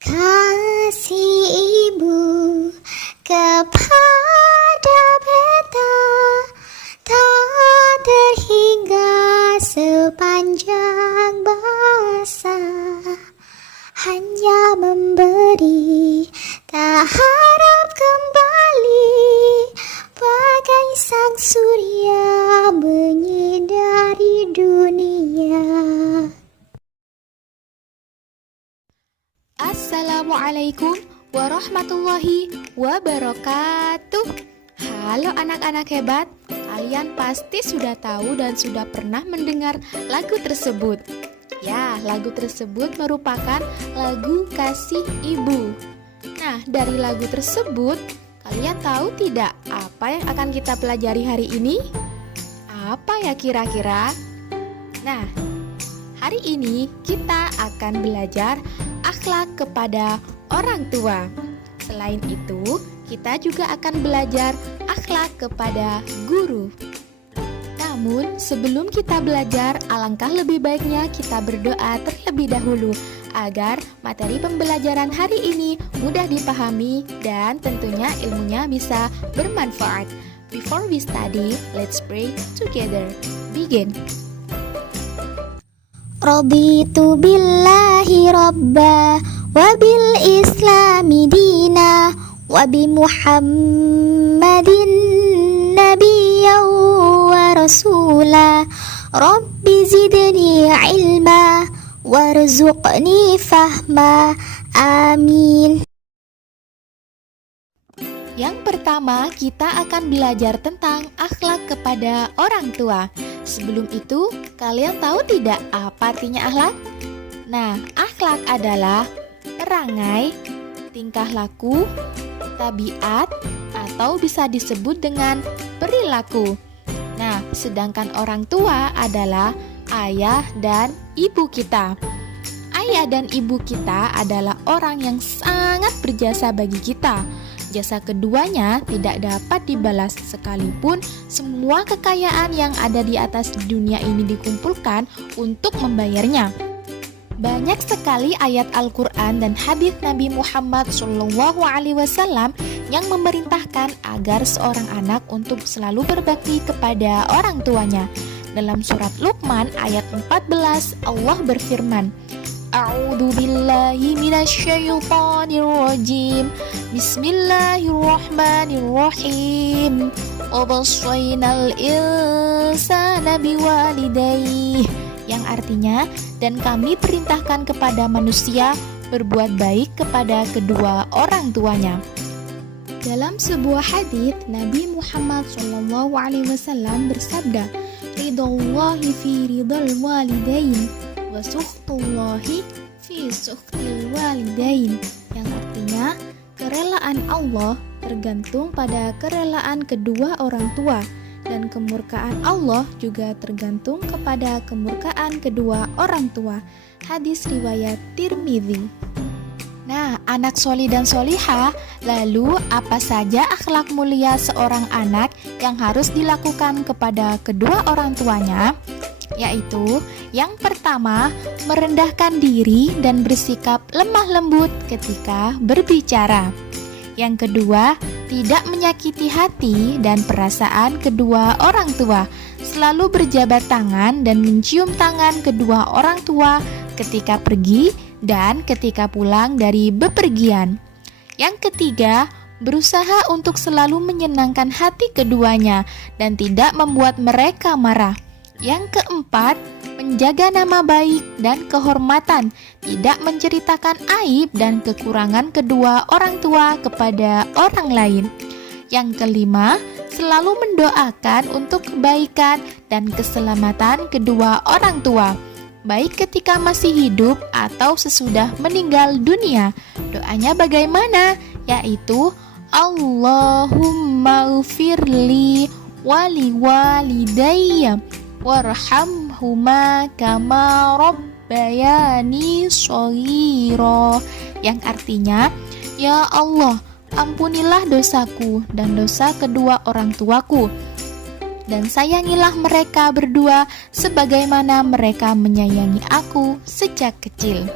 Kasih ibu kepada beta tak terhingga sepanjang masa, hanya memberi tak harap kembali, bagai sang surya menyinari dunia. Assalamualaikum warahmatullahi wabarakatuh. Halo anak-anak hebat, kalian pasti sudah tahu dan sudah pernah mendengar lagu tersebut. Ya, lagu tersebut merupakan lagu Kasih Ibu. Nah, dari lagu tersebut, kalian tahu tidak apa yang akan kita pelajari hari ini? Apa ya kira-kira? Nah, hari ini kita akan belajar akhlak kepada orang tua. Selain itu, kita juga akan belajar akhlak kepada guru. Namun, sebelum kita belajar, alangkah lebih baiknya kita berdoa terlebih dahulu agar materi pembelajaran hari ini mudah dipahami dan tentunya ilmunya bisa bermanfaat. Before we study, let's pray together. Begin. Raditu billahi rabba wa bil islami dina wa bi muhammadin nabiyyan wa rasula. Rabbi zidni ilma warzuqni fahma. Amin. Yang pertama, kita akan belajar tentang akhlak kepada orang tua. Sebelum itu, kalian tahu tidak apa artinya akhlak? Nah, akhlak adalah perangai, tingkah laku, tabiat, atau bisa disebut dengan perilaku. Nah, sedangkan orang tua adalah ayah dan ibu kita. Ayah dan ibu kita adalah orang yang sangat berjasa bagi kita. Jasa keduanya tidak dapat dibalas sekalipun semua kekayaan yang ada di atas dunia ini dikumpulkan untuk membayarnya. Banyak sekali ayat Al-Quran dan hadis Nabi Muhammad SAW yang memerintahkan agar seorang anak untuk selalu berbakti kepada orang tuanya. Dalam surat Luqman ayat 14 Allah berfirman, A'udzu billahi minasyaitonir rajim. Bismillahirrahmanirrahim. Wa bassaynal insana biwalidayhi. Yang artinya, dan kami perintahkan kepada manusia berbuat baik kepada kedua orang tuanya. Dalam sebuah hadits Nabi Muhammad SAW bersabda, Ridallahi fi ridal walidain wa sukhtullahi fi sukhtil walidain. Yang artinya, kerelaan Allah tergantung pada kerelaan kedua orang tua, dan kemurkaan Allah juga tergantung kepada kemurkaan kedua orang tua. Hadis riwayat Tirmidzi. Nah, anak soli dan soliha, lalu apa saja akhlak mulia seorang anak yang harus dilakukan kepada kedua orang tuanya? Yaitu, yang pertama, merendahkan diri dan bersikap lemah lembut ketika berbicara. Yang kedua, tidak menyakiti hati dan perasaan kedua orang tua, selalu berjabat tangan dan mencium tangan kedua orang tua ketika pergi dan ketika pulang dari bepergian. Yang ketiga, berusaha untuk selalu menyenangkan hati keduanya dan tidak membuat mereka marah. Yang keempat, menjaga nama baik dan kehormatan, tidak menceritakan aib dan kekurangan kedua orang tua kepada orang lain. Yang kelima, selalu mendoakan untuk kebaikan dan keselamatan kedua orang tua, baik ketika masih hidup atau sesudah meninggal dunia. Doanya bagaimana? Yaitu, Allahumma ufirli wali walidayya warhamhuma kama rabbayani shaghira. Yang artinya, ya Allah, ampunilah dosaku dan dosa kedua orang tuaku, dan sayangilah mereka berdua sebagaimana mereka menyayangi aku sejak kecil.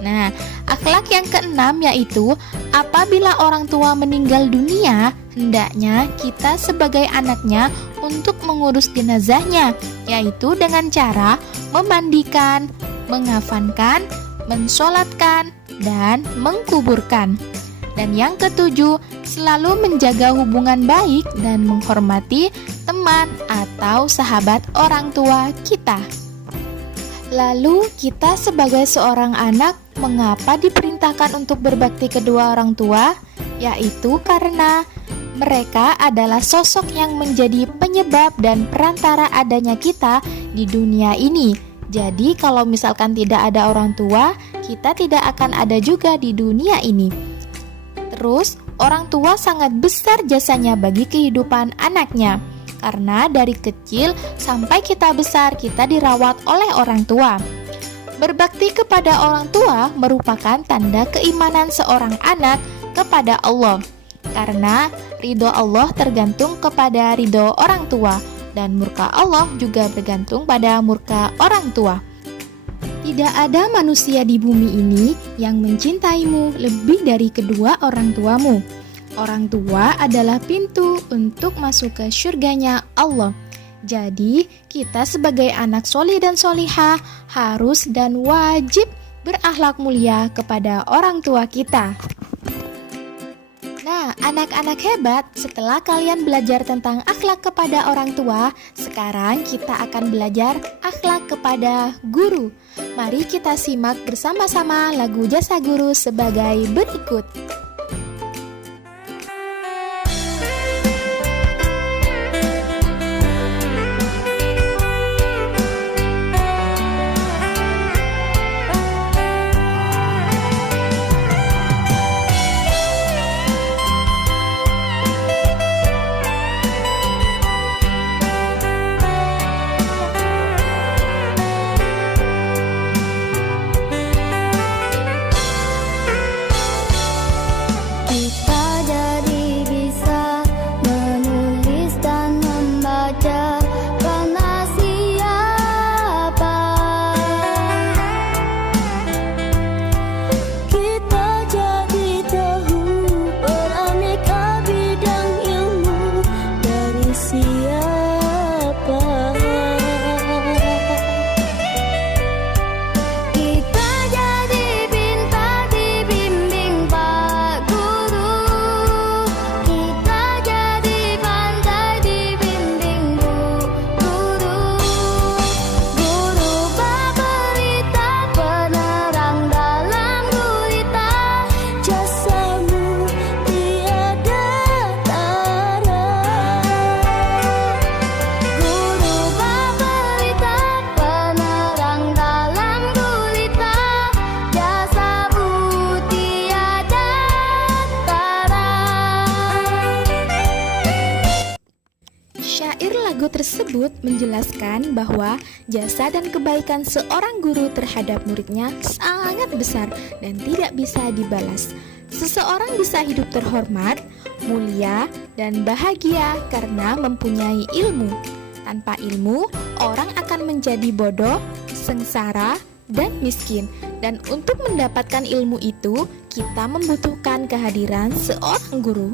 Nah, akhlak yang keenam yaitu apabila orang tua meninggal dunia, hendaknya kita sebagai anaknya untuk mengurus jenazahnya, yaitu dengan cara memandikan, mengafankan, mensolatkan, dan mengkuburkan. Dan yang ketujuh, selalu menjaga hubungan baik dan menghormati teman atau sahabat orang tua kita. Lalu kita sebagai seorang anak, mengapa diperintahkan untuk berbakti kedua orang tua? Yaitu karena mereka adalah sosok yang menjadi penyebab dan perantara adanya kita di dunia ini. Jadi kalau misalkan tidak ada orang tua, kita tidak akan ada juga di dunia ini. Terus, orang tua sangat besar jasanya bagi kehidupan anaknya. Karena dari kecil sampai kita besar, kita dirawat oleh orang tua. Berbakti kepada orang tua merupakan tanda keimanan seorang anak kepada Allah. Karena ridho Allah tergantung kepada ridho orang tua, dan murka Allah juga bergantung pada murka orang tua. Tidak ada manusia di bumi ini yang mencintaimu lebih dari kedua orang tuamu. Orang tua adalah pintu untuk masuk ke surganya Allah. Jadi, kita sebagai anak solih dan solihah harus dan wajib berakhlak mulia kepada orang tua kita. Nah, anak-anak hebat, setelah kalian belajar tentang akhlak kepada orang tua, sekarang kita akan belajar akhlak kepada guru. Mari kita simak bersama-sama lagu Jasa Guru sebagai berikut. Lagu tersebut menjelaskan bahwa jasa dan kebaikan seorang guru terhadap muridnya sangat besar dan tidak bisa dibalas. Seseorang bisa hidup terhormat, mulia, dan bahagia karena mempunyai ilmu. Tanpa ilmu, orang akan menjadi bodoh, sengsara, dan miskin. Dan untuk mendapatkan ilmu itu, kita membutuhkan kehadiran seorang guru.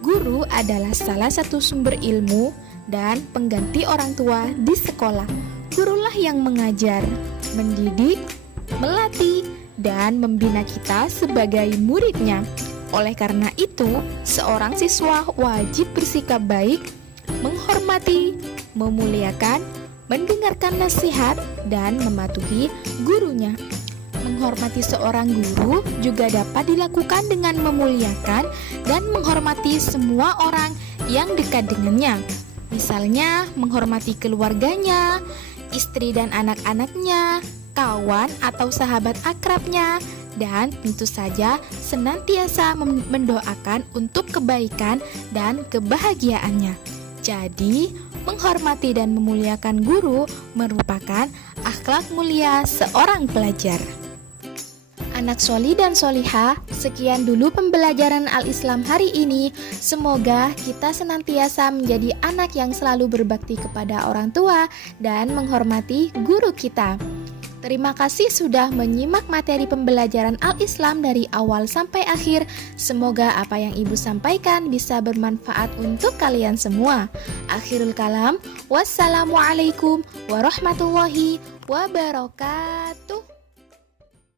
Guru adalah salah satu sumber ilmu dan pengganti orang tua di sekolah. Gurulah yang mengajar, mendidik, melatih, dan membina kita sebagai muridnya. Oleh karena itu, seorang siswa wajib bersikap baik, menghormati, memuliakan, mendengarkan nasihat, dan mematuhi gurunya. Menghormati seorang guru juga dapat dilakukan dengan memuliakan dan menghormati semua orang yang dekat dengannya. Misalnya, menghormati keluarganya, istri dan anak-anaknya, kawan atau sahabat akrabnya, dan tentu saja senantiasa mendoakan untuk kebaikan dan kebahagiaannya. Jadi, menghormati dan memuliakan guru merupakan akhlak mulia seorang pelajar. Anak soli dan soliha, sekian dulu pembelajaran Al-Islam hari ini. Semoga kita senantiasa menjadi anak yang selalu berbakti kepada orang tua dan menghormati guru kita. Terima kasih sudah menyimak materi pembelajaran Al-Islam dari awal sampai akhir. Semoga apa yang Ibu sampaikan bisa bermanfaat untuk kalian semua. Akhirul kalam, wassalamualaikum warahmatullahi wabarakatuh.